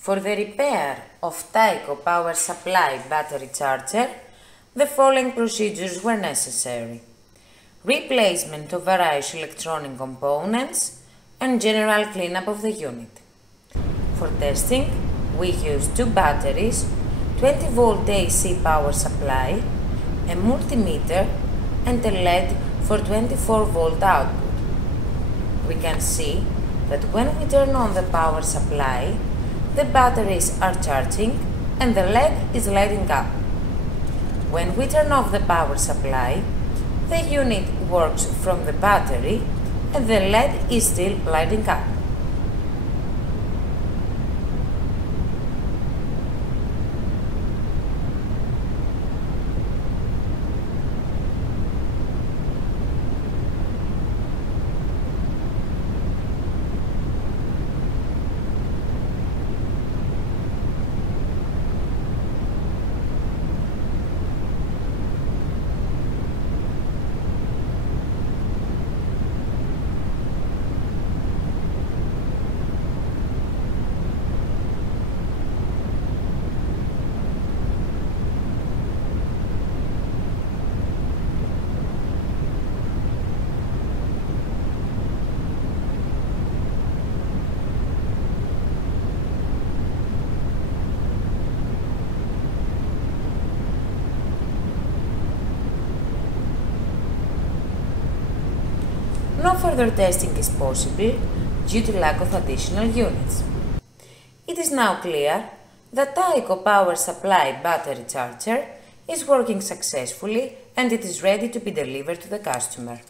For the repair of Tyco power supply battery charger, the following procedures were necessary: replacement of various electronic components and general cleanup of the unit. For testing, we used two batteries, 20-volt AC power supply, a multimeter and a LED for 24-volt output. We can see that when we turn on the power supply, the batteries are charging and the LED is lighting up. When we turn off the power supply, the unit works from the battery and the LED is still lighting up. No further testing is possible due to lack of additional units. It is now clear that Tyco power supply battery charger is working successfully and it is ready to be delivered to the customer.